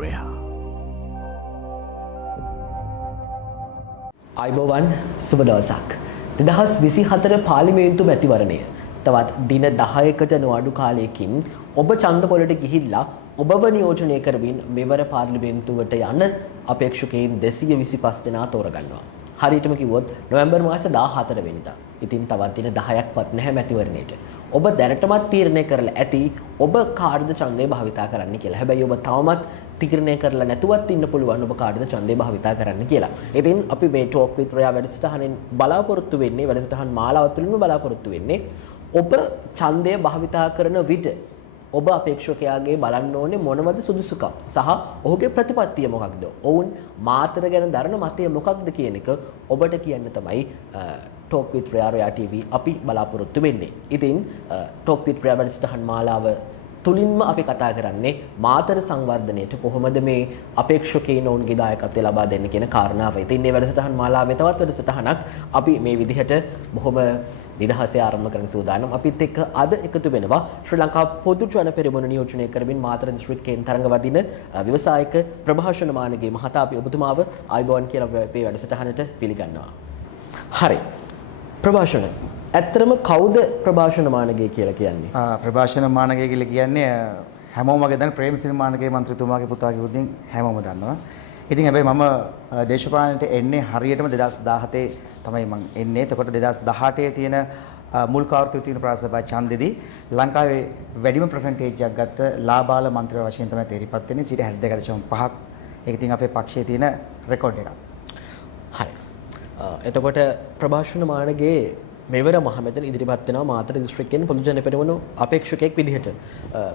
ගෘහ. අයිබෝවන් සුබ දවසක්. 2024 පාර්ලිමේන්තු මැතිවරණය තවත් දින 10කට නොඅඩු කාලයකින් ඔබ ඡන්ද පොලට ගිහිල්ලා ඔබව නියෝජනය කරමින් මෙවර පාර්ලිමේන්තුවට යන අපේක්ෂකයන් 225 දෙනා තෝරගන්නවා. හරියටම කිව්වොත් නොවැම්බර් මාස 14 වෙනිදා. ඉතින් තවත් දින 10ක්වත් නැහැ මැතිවරණයට. ඔබ දැනටමත් තීරණය කරලා ඇති ඔබ කාර්ද ඡන්දය භාවිතා කරන්න කියලා. හැබැයි ඔබ තවමත් තීරණය කරලා නැතුවත් ඉන්න පුළුවන් ඔබ කාර්ද ඡන්දය භාවිතා කරන්න කියලා. ඉතින් අපි මේ ටෝක් විත් රොයා වැඩසටහනෙන් බලාපොරොත්තු වෙන්නේ වැඩසටහන් මාලාව තුළින්ම බලාපොරොත්තු වෙන්නේ ඔබ ඡන්දය භාවිතා කරන විට ඔබ අපේක්ෂකයාගේ බලන්න ඕනේ මොනවද සුදුසුකම් සහ ඔහුගේ ප්‍රතිපත්තිය මොකක්ද? ඔවුන් මාතර ගැන දරන මතය මොකක්ද කියන එක ඔබට කියන්න තමයි ටෝක් විත් රොයා TV අපි බලාපොරොත්තු වෙන්නේ. ඉතින් ටෝක් විත් රොයා වැඩසටහන් මාලාව තුලින්ම අපි කතා කරන්නේ මාතර සංවර්ධනයට කොහොමද මේ අපේක්ෂකයන් ඔවුන්ගේ දායකත්වය ලබා දෙන්න කියන කාරණාව. ඉතින් මේ වැඩසටහන් මාලාවේ තවත් වැඩසටහනක් අපි මේ විදිහට බොහොම නිදහසේ ආරම්භ කරන සූදානම්. අපිත් එක්ක අද එකතු වෙනවා ශ්‍රී ලංකා පොදු ජන පෙරමුණ නියෝජනය කරමින් මාතර දිස්ත්‍රික්කයෙන් තරඟ වදින ව්‍යවසායක ප්‍රභාෂණ මානගේ මහතා අපි ඔබතුමාව ආයුබෝවන් කියලා මේ වැඩසටහනට පිළිගන්නවා. හරි. ප්‍රභාෂණ ඇත්තටම කවුද ප්‍රභාෂණ මානගේ කියලා කියන්නේ? ප්‍රභාෂණ මානගේ කියලා කියන්නේ හැමෝම වගේ දැන් ප්‍රේමසිරි මානගේ මන්ත්‍රීතුමාගේ පුතා කිව්වොත් හැමෝම දන්නවා. ඉතින් හැබැයි මම දේශපාලනයට එන්නේ හරියටම 2017 තමයි මම එන්නේ. එතකොට 2018 තියෙන මුල් කාර්යතුවේ තියෙන ප්‍රාසභා ඡන්දෙදී ලංකාවේ වැඩිම ප්‍රසන්ටේජ් එකක් ගත්ත ලාබාල මන්ත්‍රී වශයෙන් තමයි තේරිපත් වෙන්නේ 62.5ක්. ඒක ඉතින් අපේ පක්ෂයේ තියෙන රෙකෝඩ් එකක්. හරි. එතකොට ප්‍රභාෂණ මානගේ මෙවර මහමැතින ඉදිරිපත් වෙනවා මාතර දිස්ත්‍රික්කයෙන් පොදු ජන පෙරමුණ අපේක්ෂකයෙක් විදිහට.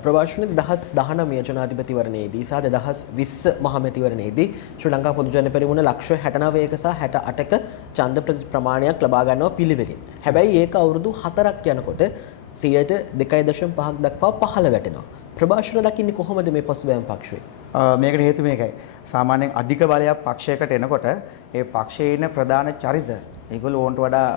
ප්‍රභාෂණ 2019 ජනාධිපතිවරණයේදී සහ 2020 මහමැතිවරණයේදී ශ්‍රී ලංකා පොදු ජන පෙරමුණ ලක්ෂ 69ක සහ 68ක ඡන්ද ප්‍රමාණයක් ලබා ගන්නවා පිළිවෙලින්. හැබැයි ඒක අවුරුදු 4ක් යනකොට 2.5ක් දක්වා පහළ වැටෙනවා. ප්‍රභාෂණ දකින්නේ කොහොමද මේ පසුබෑම පක්ෂයේ? මේකට හේතුව මේකයි. සාමාන්‍යයෙන් අධික බලයක් පක්ෂයකට එනකොට ඒ පක්ෂයේ ඉන්න ප්‍රධාන චරිත ඒගොල්ලෝ ඕන්ට වඩා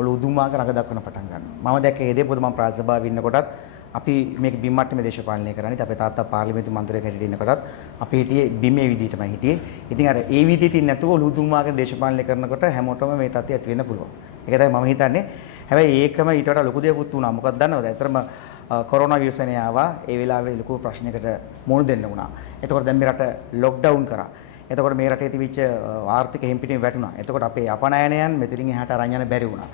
ඔලු උදුමාක රඟ දක්වන පටන් ගන්නවා. මම දැක්කේ ඒ දේ පොදු මම ප්‍රාසභාවේ ඉන්නකොටත් අපි මේක බිම් මට්ටමේ දේශපාලනය කරන්නේ. අපේ තාත්තා පාර්ලිමේන්තු මන්ත්‍රීයෙක් හැටියට ඉන්නකොටත් අපි හිටියේ බිමේ විදිහටමයි හිටියේ. ඉතින් අර ඒ විදිහට ඉන්නේ නැතුව ඔලු උදුමාක දේශපාලනය කරනකොට හැමෝටම මේ තත්ත්වය ඇති වෙන්න පුළුවන්. ඒක තමයි මම හිතන්නේ. හැබැයි ඒකම ඊට වඩා ලොකු දෙයක් වුණා. මොකක්ද දන්නවද? ඇත්තටම කොරෝනා වෛරසනේ ආවා. ඒ වෙලාවේ ලොකු ප්‍රශ්නයකට මුහුණ දෙන්න වුණා. එතකොට දැන් මේ රට ලොක්ඩවුන් කරා. එතකොට මේ රටේ තිබිච්ච ආර්ථික හිම්පිටීම වැටුණා. එතකොට අපේ අපනයනයන් මෙතනින් එහාට අරන් යන්න බැරි වුණා.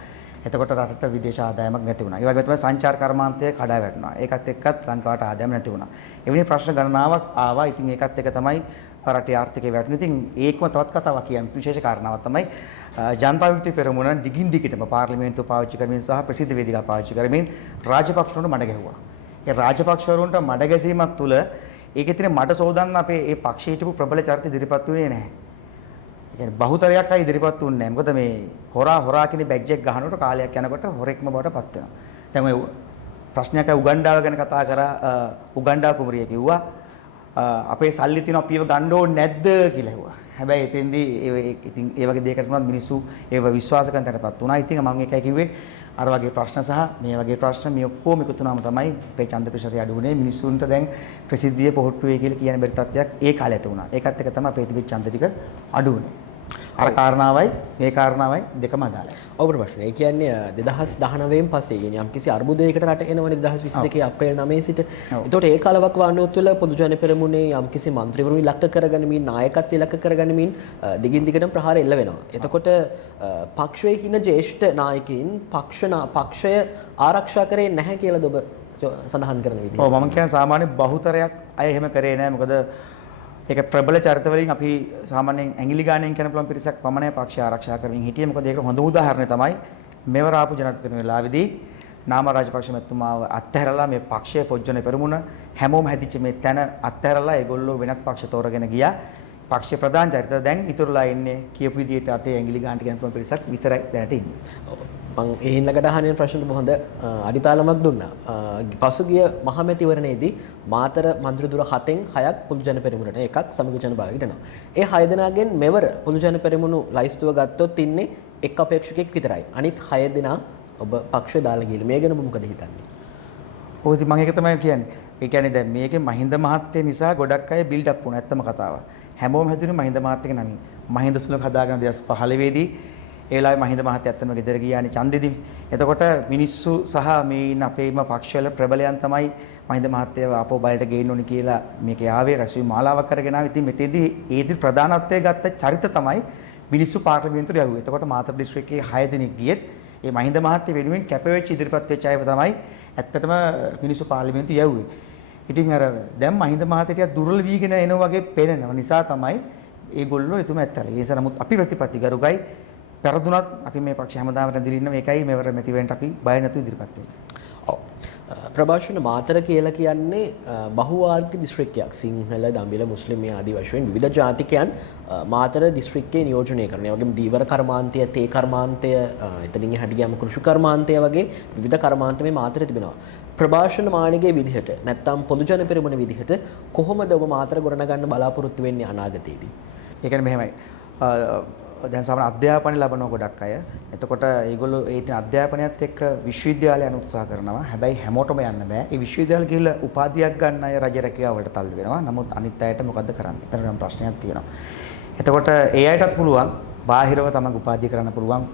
එතකොට රටට විදේශ ආදායමක් නැති වුණා. ඒ වගේම තමයි සංචාර කර්මාන්තය කඩා වැටුණා. ඒකත් එක්කත් ලංකාවට ආදායම නැති වුණා. එවැනි ප්‍රශ්න ගණනාවක් ආවා. ඉතින් ඒකත් එක්ක තමයි රටේ ආර්ථිකය වැටුනේ. ඉතින් ඒකම තවත් කතාවක් කියන්නේ විශේෂ කාරණාවක් තමයි ජනතා විමුක්ති පෙරමුණ දිගින් දිගටම පාර්ලිමේන්තුව පාවිච්චි කරමින් සහ ප්‍රසිද්ධ වේදිකා පාවිච්චි කරමින් රාජපක්ෂ වරුන්ට මඩ ගැහුවා. ඒ රාජපක්ෂ වරුන්ට මඩ ගැසීමක් තුළ ඒකේ තියෙන මඩ සෝදන්න අපේ ඒ පක්ෂයේ හිටපු ප්‍රබල චරිත ඉදිරිපත් වුණේ නැහැ. ඒ කියන්නේ බහුතරයක් අය ඉදිරිපත් වුණේ නැහැ. මොකද මේ හොරා කියන බැග් එක ගහනකොට කාලයක් යනකොට හොරෙක්ම බවට පත් වෙනවා. දැන් ඔය ප්‍රශ්නයක් උගණ්ඩාව ගැන කතා කරා උගණ්ඩා කුමරිය කිව්වා අපේ සල්ලි තියෙනවා අපිව ගන්න ඕනේ නැද්ද කියලා ඇහුවා. හැබැයි එතෙන්දී ඉතින් ඒ වගේ දෙයකට උනත් මිනිස්සු ඒව විශ්වාස කරන තැනපත් වුණා. ඉතින් මම එකයි කිව්වේ අර වගේ ප්‍රශ්න සහ මේ වගේ ප්‍රශ්න මේ ඔක්කොම එකතු වුණාම තමයි අපේ ඡන්ද ප්‍රතිශතය අඩු වුණේ. මිනිස්සුන්ට දැන් ප්‍රසිද්ධිය පොහොට්ටු වෙයි කියලා කියන බැරි තත්ත්වයක් ඒ කාලේ ඇති වුණා. ඒකත් එක තමයි අපේ තිබිච්ච ඡන්ද ටික අඩු වුණේ. අර කාරණාවයි මේ කාරණාවයි දෙකම අදාළයි. ඔව් ප්‍රශ්නේ. ඒ කියන්නේ 2019න් පස්සේ කියන්නේ යම්කිසි අර්බුදයකට රට එනවනේ 2022 අප්‍රේල් 9 සිට. ඒතකොට ඒ කාලවක වානුව තුළ පොදු ජන පෙරමුණේ යම්කිසි മന്ത്രിවරුන් ඉලක්ක කරගනිමින් නායකත්වය ඉලක්ක කරගනිමින් දිගින් දිගටම ප්‍රහාර එල්ල වෙනවා. එතකොට පක්ෂයේ ඉන්න ජ්‍යෙෂ්ඨ නායකයින් පක්ෂය ආරක්ෂා කරේ නැහැ කියලාද ඔබ සඳහන් කරන විදිහ? ඔව් මම කියන්නේ සාමාන්‍ය බහුතරයක් අය එහෙම කරේ නැහැ. මොකද ඒක ප්‍රබල චරිත වලින් අපි සාමාන්‍යයෙන් ඇඟිලි ගාණෙන් කරන පුළුවන් පිරිසක් පමණයි පක්ෂය ආරක්ෂා කරමින් හිටියේ. මොකද ඒකට හොඳ උදාහරණය තමයි මෙවර ආපු ජනාධිපති වෙලාවේදී නාම රාජපක්ෂ මැතිතුමාව අත්හැරලා මේ පක්ෂයේ පොජ්ජන පෙරමුණ හැමෝම හැදිච්ච මේ තැන අත්හැරලා ඒගොල්ලෝ වෙනත් පක්ෂ තෝරගෙන ගියා. පක්ෂයේ ප්‍රධාන චරිත දැන් ඉතුරුලා ඉන්නේ කියපු විදිහට අතේ ඇඟිලි ගාණට කියන පුළුවන් පිරිසක් විතරයි දැනට ඉන්නේ. මම ඒ ළඟට අහන්නේ ප්‍රශ්න හොඳ අඩිතාලමක් දුන්නා. පසුගිය මහමැතිවරණයේදී මාතර මන්ත්‍රීදුර 7න් 6ක් පොදු ජන පෙරමුණට එකක් සමග ජන භාගයට එනවා. ඒ 6 දෙනාගෙන් මෙවර පොදු ජන පෙරමුණු ලයිස්තුව ගත්තොත් ඉන්නේ එක් අපේක්ෂකෙක් විතරයි. අනිත් 6 දෙනා ඔබ පක්ෂය දාලා ගිහලා මේ ගැන මොකද හිතන්නේ? ඔය ඉතින් මම ඒක තමයි කියන්නේ. ඒ කියන්නේ දැන් මේකේ මහින්ද මහත්තයා නිසා ගොඩක් අය බිල්ඩ් අප් වුණා ඇත්තම කතාව. හැමෝම හැදුනේ මහින්ද මහත්තයාගේ නමින්. මහින්ද සුලක් හදාගෙන 2015 දී ඒ වෙලාවේ මහින්ද මහත්තයා ඇත්තම ගෙදර ගියානේ ඡන්දෙදී. එතකොට මිනිස්සු සහ මේ ඉන්න අපේම පක්ෂවල ප්‍රබලයන් තමයි මහින්ද මහත්තයා ආපහු බයලට ගේන්න ඕනි කියලා මේක යාවේ රැස්වීම මාලාවක් කරගෙන ආවා. ඉතින් මෙතෙන්දී ඒදි ප්‍රධානත්වයේ ගත්ත චරිත තමයි මිනිස්සු පාර්ලිමේන්තුවට යවුවේ. එතකොට මාතර දිස්ත්‍රික්කයේ 6 දෙනෙක් ගියෙත් මේ මහින්ද මහත්තයා වෙනුවෙන් කැපවෙච්ච ඉදිරිපත් වෙච්ච අයව තමයි ඇත්තටම මිනිස්සු පාර්ලිමේන්තු යවුවේ. ඉතින් අර දැන් මහින්ද මහත්තයා දුර්වල වීගෙන එනවා වගේ පේනව නිසා තමයි ඒගොල්ලෝ එතුම ඇත්තලා. ඒ නිසා නමුත් අපි ප්‍රතිපත්ති ගරුකයි පෙරදුනත් අපි මේ පක්ෂ හැමදාම රැඳිලා ඉන්න මේකයි මෙවර මෙති වෙන්න අපි බය නැතුව ඉදිරිපත් වෙන්නේ. ඔව්. ප්‍රභාෂණ මාතර කියලා කියන්නේ බහුවාර්ගික දිස්ත්‍රික්කයක්. සිංහල, දමිළ, මුස්ලිම් ආදී වශයෙන් විවිධ ජාතිකයන් මාතර දිස්ත්‍රික්කයේ නියෝජනය කරන. ඒ වගේම දීවර කර්මාන්තය, තේ කර්මාන්තය, එතනින් එහාට ගියාම කෘෂි කර්මාන්තය වගේ විවිධ කර්මාන්ත මේ මාතරේ තිබෙනවා. ප්‍රභාෂණ මාණිගේ විදිහට නැත්නම් පොදු ජන පෙරමුණ විදිහට කොහොමද ඔබ මාතර ගොඩනගන්න බලාපොරොත්තු වෙන්නේ අනාගතයේදී? ඒ කියන්නේ මෙහෙමයි. දැන් සාමාන්‍ය අධ්‍යාපනය ලබන ගොඩක් අය. එතකොට ඒගොල්ලෝ ඒ තියෙන අධ්‍යාපනයත් එක්ක විශ්වවිද්‍යාලය යන උත්සාහ කරනවා. හැබැයි හැමෝටම යන්න බෑ. ඒ විශ්වවිද්‍යාල ගිහිල්ලා උපාධියක් ගන්න අය රජ රැකියාව වලට තල්ලු වෙනවා. නමුත් අනිත් අයට මොකද්ද කරන්නේ? එතන නම් ප්‍රශ්නයක් තියෙනවා. එතකොට ඒ අයටත් පුළුවන් බාහිරව තමයි උපාධිය කරන්න පුළුවන්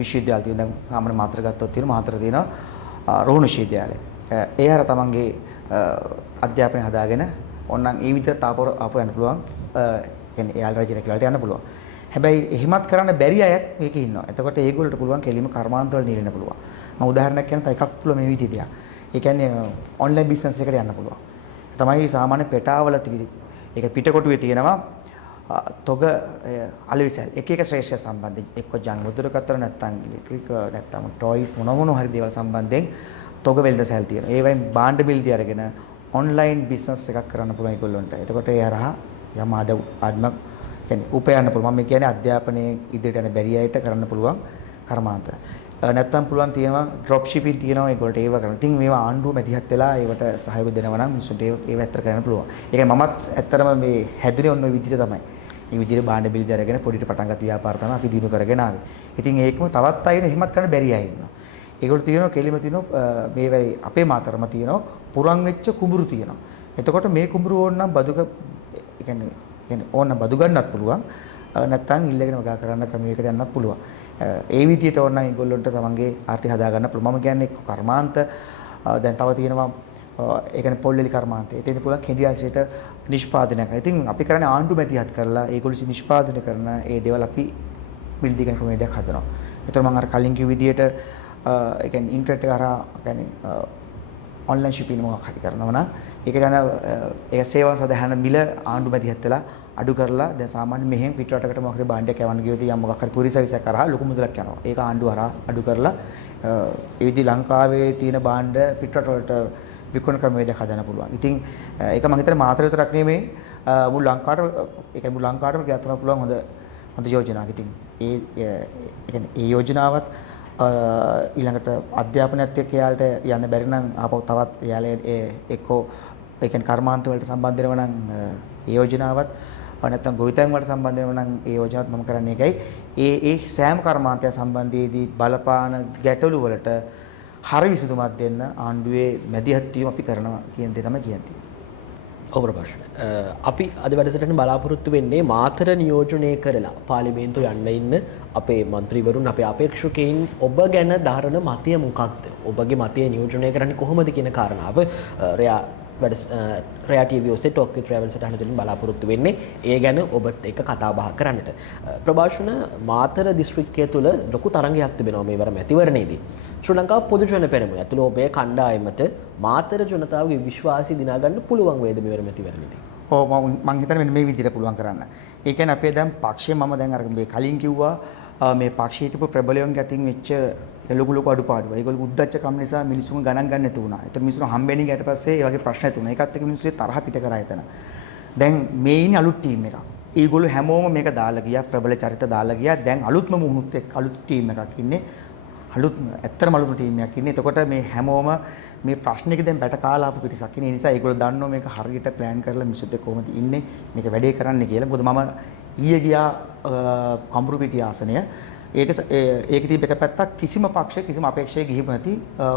විශ්වවිද්‍යාල තියෙන. දැන් සාමාන්‍ය මාතර ගත්තොත් තියෙන මාතර තියෙනවා රෝහණ විශ්වවිද්‍යාලය. ඒ හැර තමන්ගේ අධ්‍යාපනය හදාගෙන ඕනනම් ඒ විදිහට ආපහු යන්න පුළුවන්. කියන්නේ එයාලා රජ රැකියාවලට යන්න පුළුවන්. හැබැයි එහෙමත් කරන්න බැරි අය මේකේ ඉන්නවා. එතකොට ඒගොල්ලන්ට පුළුවන් කෙලිම කර්මාන්ත වල නිලෙන්න පුළුවන්. මම උදාහරණයක් කියන්න තව එකක් පුළුවන් මේ විදිහට දෙයක්. ඒ කියන්නේ ඔන්ලයින් බිස්නස් එකකට යන්න පුළුවන්. තමයි සාමාන්‍ය පෙටාවල තිබි. ඒක පිටකොටුවේ තියෙනවා තොග අලෙවිසල් එක එක ශ්‍රේෂ්ඨ සම්බන්ධයෙන් එක්ක ජංග මුද්‍රකතර නැත්නම් ඉලෙක්ට්‍රික් නැත්නම් ටොයිස් මොන හරි දේවල් සම්බන්ධයෙන් තොග වෙළඳසැල් තියෙනවා. ඒ වයින් භාණ්ඩ බිල්දි අරගෙන ඔන්ලයින් බිස්නස් එකක් කරන්න පුළුවන් ඒගොල්ලන්ට. එතකොට ඒ හරහා යම් ආත්මක් කියන්නේ උපයන්න පුළුවන්. මම කියන්නේ අධ්‍යාපනයේ ඉදිරියට යන බැරි අයට කරන්න පුළුවන් කර්මාන්ත. නැත්තම් පුළුවන් තියෙනවා ඩ්‍රොප් ෂිපින් තියෙනවා ඒගොල්ලන්ට ඒව කරන්න. ඉතින් මේවා ආණ්ඩුව මැදිහත් වෙලා ඒවට සහයෝගය දෙනවා නම් මිනිස්සුන්ට ඒව ඇත්තට කරන්න පුළුවන්. ඒ කියන්නේ මමත් ඇත්තටම මේ හැදුනේ ඔන්න ඔය විදිහට තමයි. මේ විදිහට භාණ්ඩ බිල්ද අරගෙන පොඩිට පටන් ගත්ත ව්‍යාපාර තමයි අපි දිනු කරගෙන ආවේ. ඉතින් ඒකම තවත් අයන එහෙමත් කරන්න බැරි අය ඉන්නවා. ඒගොල්ලෝ තියෙනවා කෙලිම තියෙනවා මේ වෙයි අපේ මාතරම තියෙනවා පුරන් වෙච්ච කුඹුරු තියෙනවා. එතකොට මේ කුඹුරු ඕනනම් බදුක කියන්නේ ඕන බදු ගන්නත් පුළුවන්. නැත්නම් ඉල්ලගෙන වගා කරන්න ක්‍රමයකට යන්නත් පුළුවන්. ඒ විදිහට ඕන ඒගොල්ලන්ට තමන්ගේ ආර්ථික හදා ගන්න පුළුවන්. මම කියන්නේ කර්මාන්ත දැන් තව තියෙනවා ඒ කියන්නේ පොල්ලෙලි කර්මාන්තය. ඒකෙන් පුළුවන් කෙන්දියාසිට නිෂ්පාදනය කරනවා. ඉතින් අපි කරන්නේ ආණ්ඩු මැදිහත් කරලා ඒගොල්ලෝ නිෂ්පාදනය කරන ඒ දේවල් අපි බිල්ඩ් එකේ ක්‍රමයක් හදනවා. ඒතර මම අර කලින් කිව්ව විදිහට ඒ කියන්නේ ඉන්ටර්නෙට් එක හරහා කියන්නේ ඔන්ලයින් ෂිපින් මොකක් හරි කරනවා නම් ඒක යන ඒ සේවා සඳහන මිල ආණ්ඩු මැදිහත් වෙලා අඩු කරලා දැන් සාමාන්‍ය මෙහෙන් පිටරටකට මොකක් හරි භාණ්ඩයක් යවන්න ගියොත් යම් මොකක් හරි කුරියර් සර්විස් එකක් කරා ලොකු මුදලක් යනවා. ඒක ආණ්ඩුව හරහා අඩු කරලා ඒ විදි ලංකාවේ තියෙන භාණ්ඩ පිටරට වලට විකුණන ක්‍රමවේදයක් හදන්න පුළුවන්. ඉතින් ඒක මම හිතන්නේ මාතර විතරක් නෙමෙයි මුළු ලංකාවට ඒක මුළු ලංකාවටම ක්‍රියාත්මක කරන්න පුළුවන් හොඳ යෝජනාවක්. ඉතින් ඒ යෝජනාවත් ඊළඟට අධ්‍යාපනයත් එක්ක යාලට යන්න බැරි නම් ආපහු තවත් යාලේ එක්කෝ ඒ කියන්නේ කර්මාන්ත වලට සම්බන්ධ වෙනවා නම් ඒ යෝජනාවත් නැත්නම් ගොවිතැන් වලට සම්බන්ධ වෙනවා නම් ඒ යෝජනාවත් මම කරන්නේ ඒකයි. ඒ සෑම කර්මාන්තය සම්බන්ධයේදී බලපාන ගැටලු වලට හරි විසඳුමක් දෙන්න ආණ්ඩුවේ මැදිහත් වීම අපි කරනවා කියන දේ තමයි කියන්නේ. ඔව් ප්‍රභාෂණ. අපි අද වැඩසටහන බලාපොරොත්තු වෙන්නේ මාතර නියෝජනය කරලා පාර්ලිමේන්තුව යන්න ඉන්න අපේ මන්ත්‍රීවරුන් අපේ අපේක්ෂකයින් ඔබ ගැන දහරන මතය මොකක්ද? ඔබගේ මතය නියෝජනය කරන්නේ කොහොමද කියන කාරණාව රෙයා ටීවී ඔස්සේ ටොක් විත් ට්‍රැවල් සටහන තුළින් බලාපොරොත්තු වෙන්නේ ඒ ගැන ඔබත් එක්ක කතා බහ කරන්නට. ප්‍රභාෂණ මාතර දිස්ත්‍රික්කය තුළ ලොකු තරගයක් තිබෙනවා මේවර මැතිවරණයේදී. ශ්‍රී ලංකා පොදු ජන පෙරමුණ ඇතුළු ඔබේ කණ්ඩායමට මාතර ජනතාවගේ විශ්වාසය දිනා ගන්න පුළුවන් වේද මේවර මැතිවරණයේදී? ඔව් මම හිතන්නේ මෙන්න මේ විදිහට පුළුවන් කරන්න. ඒ කියන්නේ අපේ දැන් පක්ෂය මම දැන් අර මේ කලින් කිව්වා මේ පක්ෂයේ හිටපු ප්‍රබලයන්ගේ අතින් වෙච්ච ලොකු අඩුපාඩු. ඒගොල්ලෝ උද්දච්චකම් නිසා මිනිස්සුන් ගණන් ගන්න නැති වුණා. ඒතර මිනිස්සුන් හම්බෙන්නේ ඊට පස්සේ ඒ වගේ ප්‍රශ්න ඇති වුණා. ඒකත් එක්ක මිනිස්සු තරහ පිට කරා එතන. දැන් මේ ඉන්නේ අලුත් ටීම් එකක්. ඒගොල්ලෝ හැමෝම මේක දාලා ගියා, ප්‍රබල චරිත දාලා ගියා. දැන් අලුත්ම මුහුණුත් එක්ක අලුත් ටීම් එකක් ඉන්නේ. ඇත්තටම අලුත්ම ටීම් එකක් ඉන්නේ. එතකොට මේ හැමෝම මේ ප්‍රශ්නෙක දැන් බැට කාලා ආපු පිරිසක් ඉන්නේ. ඒ නිසා ඒගොල්ලෝ දන්නවා මේක හරියට ප්ලෑන් කරලා මිනිස්සුත් එක්ක කොහොමද ඉන්නේ, මේක වැඩේ කරන්න කියලා. මොකද මම ඊයේ ගියා කඹුරු පිටිය ආසනය. ඒක තිබ්බ එක පැත්තක් කිසිම පක්ෂයක කිසිම අපේක්ෂයක ගිහිපු නැති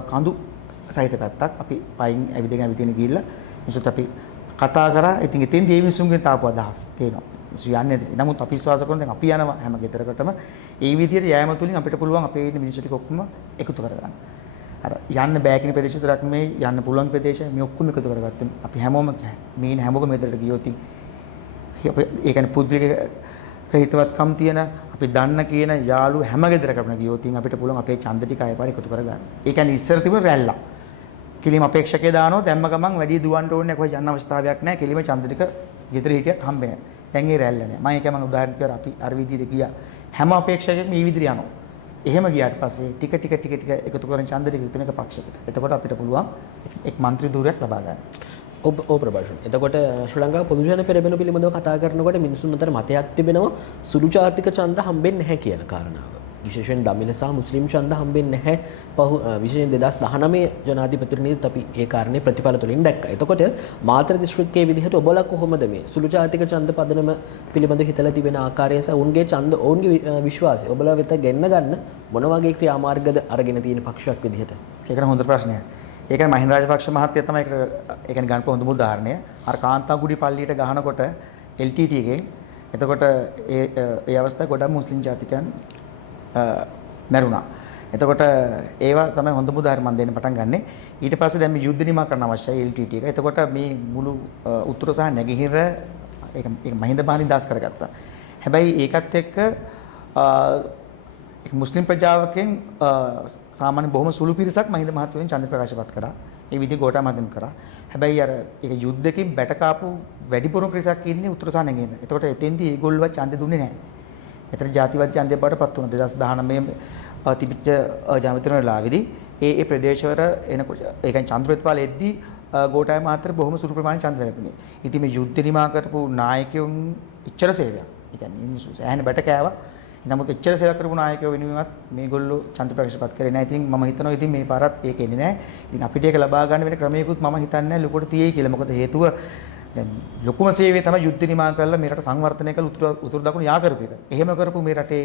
කඳු සහිත පැත්තක්. අපි පයින් ඇවිදගෙන ගිහිල්ලා මිනිස්සුත් අපි කතා කරා. ඉතින් එතෙන්දී මේ මිනිස්සුන්ගෙන් තාපු අදහස් තියෙනවා. මිනිස්සු යන්නේ නමුත් අපි විශ්වාස කරන දැන් අපි යනවා හැම ගෙදරකටම ඒ විදිහට යෑම තුලින් අපිට පුළුවන් අපේ ඉන්න මිනිස්සු ටික ඔක්කොම එකතු කරගන්න. අර යන්න බෑ කියන ප්‍රදේශ විතරක් නෙමෙයි යන්න පුළුවන් ප්‍රදේශ මේ ඔක්කොම එකතු කරගත්තොත් අපි හැමෝම මේ හැමෝම මෙතනට ගියොත් ඒ කියන්නේ පුදුලික හිතවත්කම් තියෙන අපි දන්න කියන යාළු හැම ගෙදරකටම ගියොත් අපිට පුළුවන් අපේ ඡන්ද ටික ආයෙ පාර එකතු කරගන්න. ඒ කියන්නේ ඉස්සර තිබුණ රැල්ල. කිලිම අපේක්ෂකේ දානවා දැම්ම ගමන් වැඩි දුවන්න ඕනේ කොයි යන්න අවස්ථාවක් නැහැ. කිලිම ඡන්ද ටික ගෙදර හිටියත් හම්බෙන්නේ නැහැ. දැන් ඒ රැල්ල නැහැ. මම ඒකම උදාහරණ කියවර අපි අර විදිහට ගියා. හැම අපේක්ෂකයෙක්ම මේ විදිහට යනවා. එහෙම ගියාට පස්සේ ටික එකතු කරගෙන ඡන්ද ටික විතර එක පක්ෂයකට. එතකොට අපිට පුළුවන් එක් മന്ത്രി ධූරයක් ලබා ගන්න. ඔව් ප්‍රභාෂණ. එතකොට ශ්‍රී ලංකා පොදු ජන පෙරමුණ පිළිබඳව කතා කරනකොට මිනිසුන් අතර මතයක් තිබෙනවා සුළු ජාතික ඡන්ද හම්බෙන්නේ නැහැ කියන කාරණාව. විශේෂයෙන් දමිළ සහ මුස්ලිම් ඡන්ද හම්බෙන්නේ නැහැ. විශේෂයෙන් 2019 ජනාධිපතිතුමනීත් අපි ඒ කාරණේ ප්‍රතිඵල තුලින් දැක්කා. එතකොට මාතර දිස්ත්‍රික්කයේ විදිහට ඔබලා කොහොමද මේ සුළු ජාතික ඡන්ද පදනම පිළිබඳව හිතලා තිබෙන ආකාරය සහ ඔවුන්ගේ ඡන්ද ඔවුන්ගේ විශ්වාසය ඔබලා වෙත ගෙන්න ගන්න මොන වගේ ක්‍රියාමාර්ගද අරගෙන තියෙන පක්ෂයක් විදිහට? ඒක හොඳ ප්‍රශ්නයක්. ඒ කියන්නේ මහින්ද රාජපක්ෂ මහත්තයා තමයි ඒ කියන්නේ ගන්න හොඳම උදාහරණය. අර කාන්තාගුඩි පල්ලියට ගහනකොට LTT එකෙන් එතකොට ඒ අවස්ථාවේ ගොඩක් මුස්ලිම් ජාතිකයන් මැරුණා. එතකොට ඒවා තමයි හොඳම උදාහරණ මම දෙන්න පටන් ගන්නෙ. ඊට පස්සේ දැන් මේ යුද්ධ නිමා කරන්න අවශ්‍යයි LTT එක. එතකොට මේ මුළු උතුර සහ නැගෙනහිර ඒක මහින්ද බාහින් දාස් කරගත්තා. හැබැයි ඒකත් එක්ක මුස්ලිම් ප්‍රජාවකෙන් සාමාන්‍ය බොහොම සුළු පිරිසක් මහින්ද මහත්මයාගෙන් ඡන්ද ප්‍රකාශපත් කරා. ඒ විදිහ ගෝඨා මහත්මයාම කරා. හැබැයි අර ඒක යුද්ධකින් බැටකාපු වැඩිපුර පිරිසක් ඉන්නේ උතුර සහ නැගෙනහිර. එතකොට එතෙන්දී ඒගොල්ලෝ ඡන්ද දුන්නේ නැහැ. එතන ජාතිවාදී ඡන්දය බාටපත් වුණා 2019 තිබිච්ච ජාමතන වෙලාවේදී ඒ ප්‍රදේශවල එනකොට ඒ කියන්නේ ඡන්ද ප්‍රතිඵල එද්දී ගෝඨා මහත්තයා බොහොම සුළු ප්‍රමාණයක් ඡන්ද ලැබුණේ. ඉතින් මේ යුද්ධ නිමා කරපු නායකයන් ඉච්ඡර සේවයක්. ඒ කියන්නේ මිනිස්සු ඇහෙන බැට කෑවා. නමුත් එච්චර සේවා කරපු නායකයෝ වෙනුවෙන්වත් මේගොල්ලෝ ඡන්ද ප්‍රකාශපත් කරේ නැහැ. ඉතින් මම හිතනවා ඉතින් මේ පාරත් ඒක එන්නේ නැහැ. ඉතින් අපිට ඒක ලබා ගන්න වෙන ක්‍රමයකුත් මම හිතන්නේ නැහැ ලොකුට තියෙයි කියලා. මොකද හේතුව දැන් ලොකුම සේවය තමයි යුද්ධ නිමා කරලා මේ රට සංවර්ධනය කරලා උතුරු දකුණු යා කරපු එක. එහෙම කරපු මේ රටේ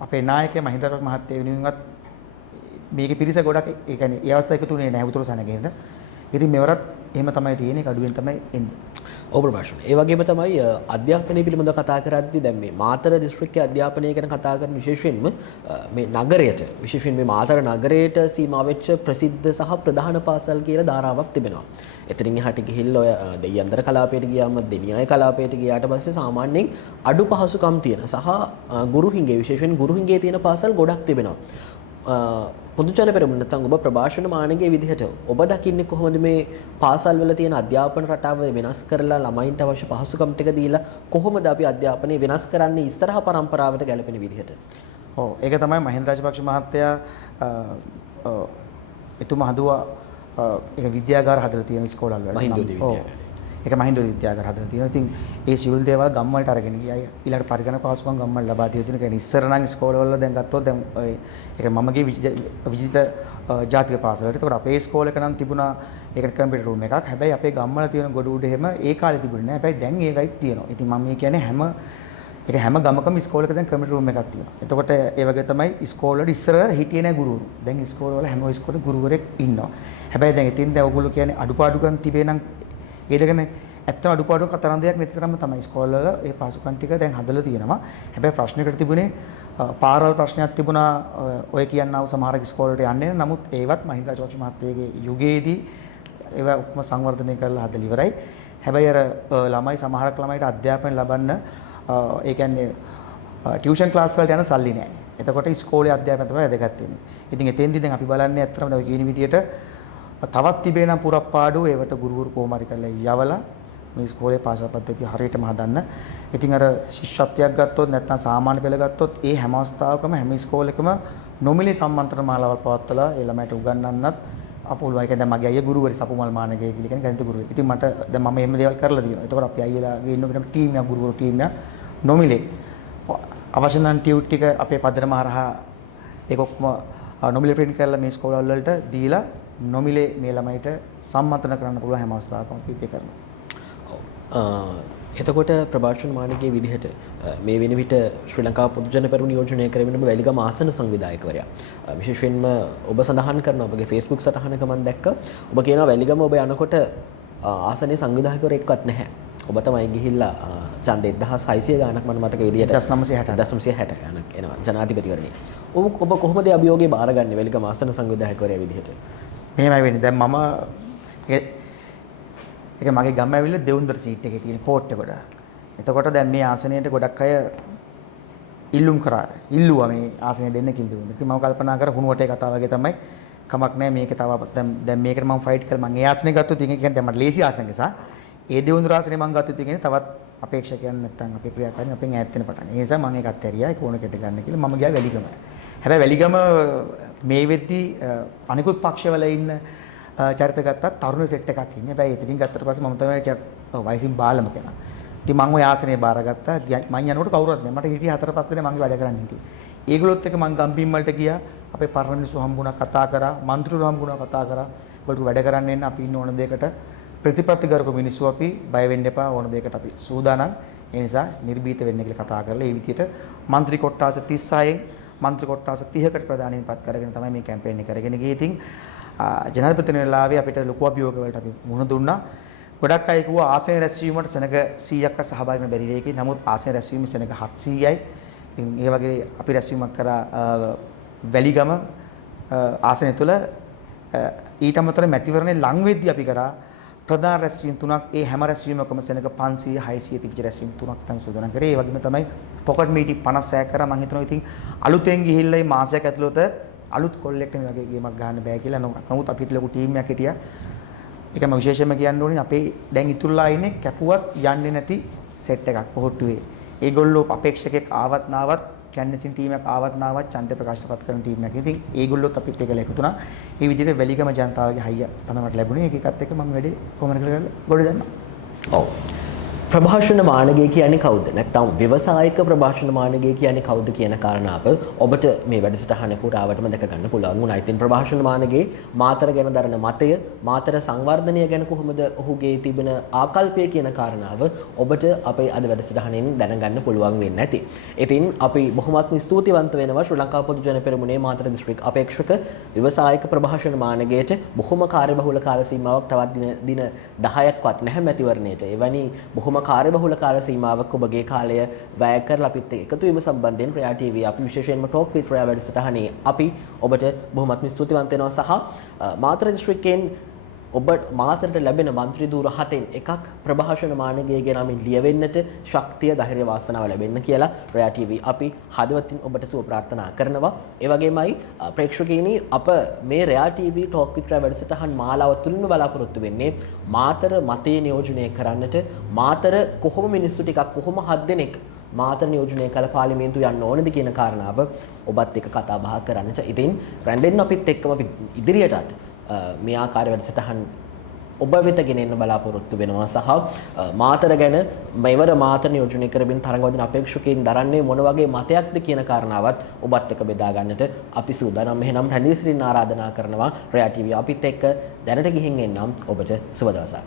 අපේ නායකයා මහින්ද රාජපක්ෂ මහත්තයා වෙනුවෙන්වත් මේකේ පිරිස ගොඩක් ඒ කියන්නේ ඒ අවස්ථාව එකතු වෙන්නේ නැහැ උතුරු සනගෙන්න. ඉතින් මෙවරත් එහෙම තමයි තියෙන්නේ කඩුවෙන් තමයි එන්නේ. ඔව් ප්‍රභාෂණ. ඒ වගේම තමයි අධ්‍යාපනය පිළිබඳව කතා කරද්දී දැන් මේ මාතර දිස්ත්‍රික්කයේ අධ්‍යාපනය ගැන කතා කරන විශේෂයෙන්ම මේ නගරයට විශේෂයෙන් මේ මාතර නගරයට සීමා වෙච්ච ප්‍රසිද්ධ සහ ප්‍රධාන පාසල් කියලා ධාරාවක් තිබෙනවා. එතනින් එහාට ගිහිල්ලා ඔය දෙයන්දර කලාපයට ගියාම දෙනියාය කලාපයට ගියාට පස්සේ සාමාන්‍යයෙන් අඩු පහසුකම් තියෙන සහ ගුරුහිඟේ විශේෂයෙන් ගුරුහිඟේ තියෙන පාසල් ගොඩක් තිබෙනවා. පොදු ජන පෙරමුණ නැත්නම් ඔබ ප්‍රභාෂණ මානගේ විදිහට ඔබ දකින්නේ කොහොමද මේ පාසල් වල තියෙන අධ්‍යාපන රටාව වෙනස් කරලා ළමයින්ට අවශ්‍ය පහසුකම් ටික දීලා කොහොමද අපි අධ්‍යාපනය වෙනස් කරන්නේ ඉස්සරහ පරම්පරාවට ගැලපෙන විදිහට? ඔව් ඒක තමයි මහින්ද රාජපක්ෂ මහත්තයා එතුමා හදුවා ඒක විද්‍යාගාර හදලා තියෙන ඉස්කෝලවල මහින්දෝදි විද්‍යාගාරය. ඒක මහින්දෝදි විද්‍යාගාර හදලා තියෙනවා. ඉතින් ඒ සිවිල් දේවල් ගම් වලට අරගෙන ගියා. ඊළඟට පරිගණක පහසුකම් ගම් වල ලබා දීලා තියෙනවා. කියන්නේ ඉස්සර නම් ඉස්කෝලවල දැන් ගත්තොත් දැන් ඒක මම ගිය විජිත ජාතික පාසලට. ඒකට අපේ ඉස්කෝලේක නම් තිබුණා ඒකට කම්පියුටර් රූම් එකක්. හැබැයි අපේ ගම් වල තියෙන ගොඩ උඩ එහෙම ඒ කාලේ තිබුණේ නැහැ. හැබැයි දැන් ඒකයි තියෙනවා. ඉතින් මම මේ කියන්නේ හැම ගමකම ඉස්කෝලේක දැන් කම්පියුටර් රූම් එකක් තියෙනවා. එතකොට ඒ වගේ තමයි ඉස්කෝල වල ඉස්සර හිටියේ නැහැ ගුරුවරු. දැන් ඉස්කෝල වල හැම ඉස්කෝලේ ගුරුවරයෙක් ඉන්නවා. හැබැයි දැන් ඉතින් දැන් ඔයගොල්ලෝ කියන්නේ අඩුපාඩුකම් තිබේ නම් ඒ දෙකනේ ඇත්තම අඩුපාඩුක තරන්දයක් නිතරම තමයි ඉස්කෝල වල ඒ පාසුකම් ටික දැන් හදලා තියෙනවා. හැබැයි ප්‍රශ්නයකට තිබුණේ පාරවල් ප්‍රශ්නයක් තිබුණා ඔය කියනවා සමහර ඉස්කෝල වලට යන්නේ නමුත් ඒවත් මහින්ද රාජපක්ෂ මහත්තයාගේ යුගයේදී ඒවා ඔක්කොම සංවර්ධනය කරලා හදලා ඉවරයි. හැබැයි අර ළමයි සමහරක් ළමයිට අධ්‍යාපනය ලබන්න ඒ කියන්නේ ටියුෂන් ක්ලාස් වලට යන සල්ලි නැහැ. එතකොට ඉස්කෝලේ අධ්‍යාපනය තමයි වැදගත් වෙන්නේ. ඉතින් එතෙන්දී දැන් අපි බලන්නේ ඇත්තටම දැන් කියන විදියට තවත් තිබේ නම් පුරප්පාඩු ඒවට ගුරුවරු කොහොම හරි කරලා යවලා මේ ඉස්කෝලේ පාසල් පද්ධතිය හරියටම හදන්න. ඉතින් අර ශිෂ්‍යත්වයක් ගත්තොත් නැත්නම් සාමාන්‍ය පෙළ ගත්තොත් ඒ හැම අවස්ථාවකම හැම ඉස්කෝලේකම නොමිලේ සම්මන්ත්‍රණ මාලාවල් පවත්වලා ඒ ළමයිට උගන්වන්නත් අපුලුවයි. කියන්නේ දැන් මගේ අයියා ගුරුවරි සපුමල් මානගේ කියලා කියන්නේ ගණිත ගුරුවරයෙක්. ඉතින් මට දැන් මම එහෙම දේවල් කරලා තියෙනවා. ඒතකොට අපි අයියලාගේ ඉන්න ටීම් එකක් ගුරුවරු ටීම් එකක් නොමිලේ අවශ්‍ය නම් ටියුට් ටික අපේ පදනම හරහා ඒක ඔක්කොම නොමිලේ ප්‍රින්ට් කරලා මේ ස්කෝල් වලට දීලා නොමිලේ මේ ළමයිට සම්මතන කරන්න පුළුවන් හැම අවස්ථාවකම අපි ඒක කරනවා. එතකොට ප්‍රභාෂණ මානගේ විදිහට මේ වෙන විට ශ්‍රී ලංකා පොදු ජන පෙරමුණ නියෝජනය කරමින් ඔබ වැලිගම ආසන සංවිධායකවරයා. විශේෂයෙන්ම ඔබ සඳහන් කරන ඔබගේ Facebook සටහනක මම දැක්ක ඔබ කියනවා වැලිගම ඔබ යනකොට ආසනයේ සංවිධායකවරයෙක්වත් නැහැ. ඔබ තමයි ගිහිල්ලා ඡන්ද 1600 ගානක් මම මතක විදිහට 1960 ගානක් එනවා ජනාධිපතිවරණේ. ඔබ කොහොමද අභියෝගේ බාරගන්නේ වැලිගම ආසන සංවිධායකවරයා විදිහට? මෙහෙමයි වෙන්නේ. දැන් මම ඒක මගේ ගම ඇවිල්ලා දෙවුන්දර සීට් එකේ තියෙන කෝට් එකට. එතකොට දැන් මේ ආසනයට ගොඩක් අය ඉල්ලුවා මේ ආසනය දෙන්න කියලා දුන්නා. ඉතින් මම කල්පනා කර හුණුවටේ කතාව වගේ තමයි කමක් නැහැ මේක තව දැන් මේකට මම ෆයිට් කරලා මම ඒ ආසනේ ගත්තොත් ඉතින් ඒක කියන්නේ මට ලේසි ආසනයක් නිසා ඒ දෙවුන්දර ආසනේ මම ගත්තොත් ඉතින් තවත් අපේක්ෂකයන් නැත්තම් අපේ ක්‍රියාකාරීන් අපෙන් ඈත් වෙන පටන්. ඒ නිසා මම ඒක අත්හැරියා ඒක ඕන කෙට ගන්න කියලා මම ගියා වැලිගමට. හැබැයි වැලිගම මේ වෙද්දි අනිකුත් පක්ෂවල ඉන්න චරිත ගත්තත් තරුණ සෙට් එකක් ඉන්නේ. හැබැයි එතනින් ගත්තට පස්සේ මම තමයි ටිකක් වයසින් බාලම කෙනා. ඉතින් මම ওই ආසනේ බාරගත්තා. මම යනකොට කවුරුවත් නැහැ. මට හිටියේ 4-5 දෙනා මගේ වැඩ කරන්න හිටියේ. ඒගොල්ලොත් එක්ක මම ගම්පින් වලට ගියා. අපේ පරණ මිනිස්සු හම්බුණා කතා කරා. මන්ත්‍රීවරු හම්බුණා කතා කරා. ඒගොල්ලෝ වැඩ කරන්න එන්න අපි ඉන්න ඕන දෙයකට ප්‍රතිපත්තිගරුක මිනිස්සු අපි බය වෙන්න එපා ඕන දෙයකට අපි සූදානම්. ඒ නිසා නිර්භීත වෙන්න කියලා කතා කරලා ඒ විදිහට മന്ത്രി කොට්ටාස 36න් മന്ത്രി කොට්ටාස 30කට ප්‍රධානීන්පත් කරගෙන තමයි මේ කැම්පේන් එක කරගෙන ගියේ. ඉතින් ජනාධිපතිතුමා වෙලාවේ අපිට ලොකු අභියෝග වලට අපි මුහුණ දුන්නා. ගොඩක් අය කිව්වා ආසන රැස්වීමට සෙනග 100ක්ව සහභාගී වෙන්න බැරි වෙයි කියලා. නමුත් ආසන රැස්වීමේ සෙනග 700යි. ඉතින් ඒ වගේ අපි රැස්වීමක් කරා වැලිගම ආසනය තුළ ඊට අමතරව මැතිවරණේ ලං වෙද්දී අපි කරා ප්‍රධාන රැස්වීම් තුනක්. ඒ හැම රැස්වීමකම සෙනග 500 600 තිබිච්ච රැස්වීම් තුනක් තමයි සූදානම් කරේ. ඒ වගේම තමයි පොකට් මීටින් 50ක් කරා. මම හිතනවා ඉතින් අලුතෙන් ගිහිල්ලා මේ මාසයක් ඇතුළත අලුත් කොල්ලෙක්ට මේ වගේ ගේමක් ගන්න බෑ කියලා. නමුත් අපිට ලොකු ටීම් එකක් හිටියා. ඒක මම විශේෂයෙන්ම කියන්න ඕනේ අපේ දැන් ඉතුරුලා ඉන්නේ කැපුවත් යන්නේ නැති සෙට් එකක් පොහොට්ටුවේ. ඒගොල්ලෝ අපේක්ෂකෙක් ආවත් නාවත් කැන්වසින් ටීම් එකක් ආවත් නාවත් ඡන්ද ප්‍රකාශපත් කරන ටීම් එකක්. ඉතින් ඒගොල්ලොත් අපිත් එක්කලා එකතු වුණා. මේ විදිහට වැලිගම ජනතාවගේ හයිය තමයි මට ලැබුණේ. ඒකත් එක්ක මම වැඩේ කොහොමද කරලා ගොඩ දැම්මා. ඔව්. ප්‍රභාෂණ මානගය කියන්නේ කවුද? නැත්නම් ව්‍යවසායික ප්‍රභාෂණ මානගය කියන්නේ කවුද කියන කාරණාව ඔබට මේ වැඩසටහන පුරාවටම දැක ගන්න පුළුවන් වුණා. ඉතින් ප්‍රභාෂණ මානගයේ මාතර ගැන දරන මතය, මාතර සංවර්ධනය ගැන කොහොමද ඔහුගේ තිබෙන ආකල්පය කියන කාරණාව ඔබට අපේ අද වැඩසටහනෙන් දැනගන්න පුළුවන් වෙන්නේ නැති. ඉතින් අපි බොහොමත්ම ස්තුතිවන්ත වෙනවා ශ්‍රී ලංකා පොදු ජන පෙරමුණේ මාතර දිස්ත්‍රික් අපේක්ෂක ව්‍යවසායික ප්‍රභාෂණ මානගයට බොහොම කාර්යබහුල කාල සීමාවක් තවත් දින 10ක්වත් නැහැ මැතිවරණයට. එවැනි බොහොම කාර්යබහුල කාල සීමාවක් ඔබගේ කාලය වැය කරලා අපිත් එකතු වීම සම්බන්ධයෙන් ප්‍රයා TV අපි විශේෂයෙන්ම ටෝක් විත් ප්‍රයා වැඩසටහනේ අපි ඔබට බොහොමත්ම ස්තුතිවන්ත වෙනවා. සහ මාතර දිස්ත්‍රික්කයෙන් ඔබ මාතරට ලැබෙන മന്ത്രി ධූර 7න් එකක් ප්‍රභාෂණ මානගය ගෙනමින් ලියවෙන්නට ශක්තිය ධෛර්ය වාසනාව ලැබෙන්න කියලා ප්‍රයා TV අපි හදවතින් ඔබට සුව ප්‍රාර්ථනා කරනවා. ඒ වගේමයි ප්‍රේක්ෂකයනි අප මේ රයා TV ටෝක් විත් ප්‍රයා වැඩසටහන් මාලාව තුලින්ම බලාපොරොත්තු වෙන්නේ මාතර මතය නියෝජනය කරන්නට. මාතර කොහොම මිනිස්සු ටිකක් කොහොම 7 දෙනෙක් මාතර නියෝජනය කළ පාර්ලිමේන්තුව යන්න ඕනද කියන කාරණාව ඔබත් එක්ක කතා බහ කරන්නට. ඉතින් රැඳෙන්න අපිත් එක්කම අපි ඉදිරියටත් මේ ආකාර වැඩසටහන් ඔබ වෙත ගෙනෙන්න බලාපොරොත්තු වෙනවා. සහ මාතර ගැන මෙවර මාතර නියෝජනය කරමින් තරඟවදින අපේක්ෂකයන් දරන්නේ මොන වගේ මතයක්ද කියන කාරණාවත් ඔබත් එක්ක බෙදා ගන්නට අපි සූදානම්. එහෙනම් රැඳී සිටින්න ආරාධනා කරනවා රයා TV අපිත් එක්ක දැනට ගිහින් එන්නම්. ඔබට සුබ දවසක්.